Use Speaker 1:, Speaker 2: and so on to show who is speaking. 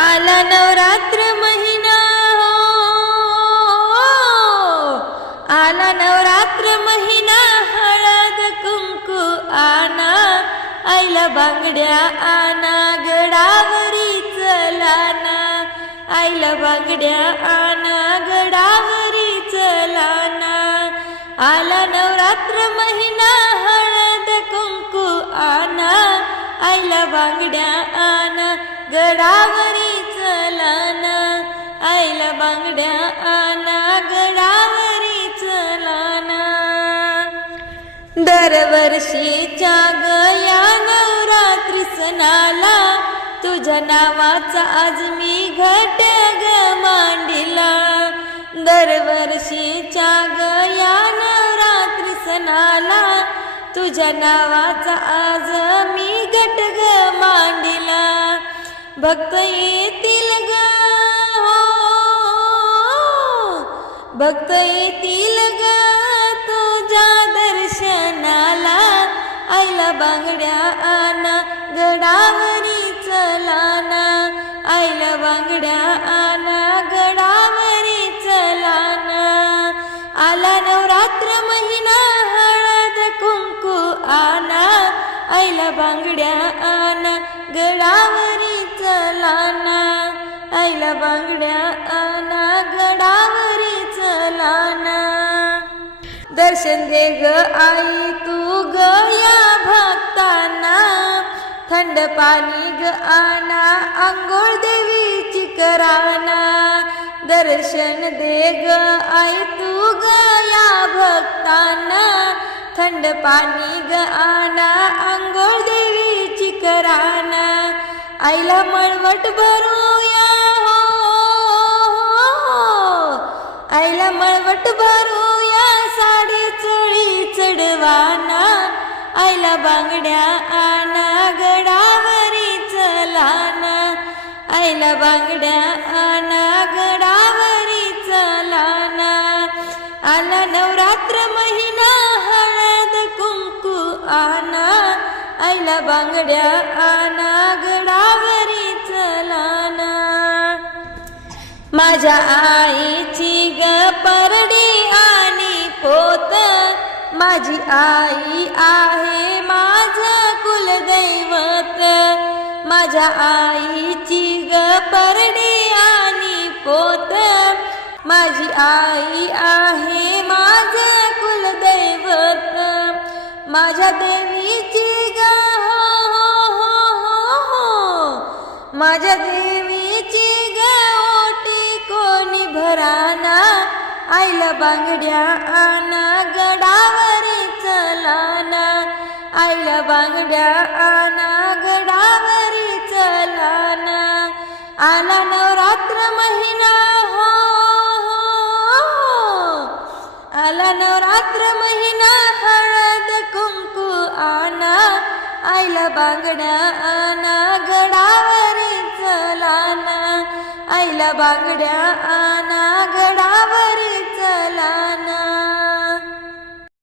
Speaker 1: आला नवरात्र महिना हो. आला नवरात्र महिना हळद कुंकू आना आईला बांगड्या आना गडावरी चलाना आईला बांगड्या आना गडावरी चलाना आला नवरात्र महिना हळद कुंकू आना आईला बांगड्या आना गडावरी बांगड्या आना गडावरी चलाना. दरवर्षीच्या गया नवरात्री सणाला तुझ्या नावाचा आज मी घट ग मांडिला. दरवर्षीच्या गया नवरात्री सणाला तुझ्या नावाचा आज मी घट ग मांडिला. भक्त येतील ग भक्त येतील ग तुझ्या दर्शनाला. आईला बांगड्या आना गडावरी चलाना. आईला बांगड्या आना गडावरी चलाना. आला नवरात्र महिना हळद कुंकू आना आईला बांगड्या आना गडावरी चलाना. आईला बांगड्या आना दर्शन दे ग आई तू ग या भक्तांना. थंड पाणी ग आना आंघोळ देवीची कराना दर्शन दे ग आई तू ग या भक्तांना. थंड पाणी ग आना आंघोळ देवीची कराना आईला मळवट भरूया. हो. हो, हो, हो. आईला मळवट भरू साडी चोळी चढवाना आईला बांगड्या आना गडावरी चलाना. आईला बांगड्या आना गडावरी चलाना. आला नवरात्र महिना हळद कुंकू आना आईला बांगड्या आना गडावरी चलाना. माझ्या आईची ग माझी आई आहे माझं कुलदैवत. माझ्या आईची ग परडी आणि पोत. माझी आई आहे माझं कुलदैवत. माझ्या देवीची ग हो हो हो हो, हो. माझ्या देवीची गावटी कोणी भराना. आईला बांगड्या आना ग बांगड्या आना गडावरी चलाना आला नवरात्र महिना हो, हो आला नवरात्र महिना हळद कुंकू आना. आईला बांगड्या आना गडावरी चलाना आईला बांगड्या आना गडावरी चलाना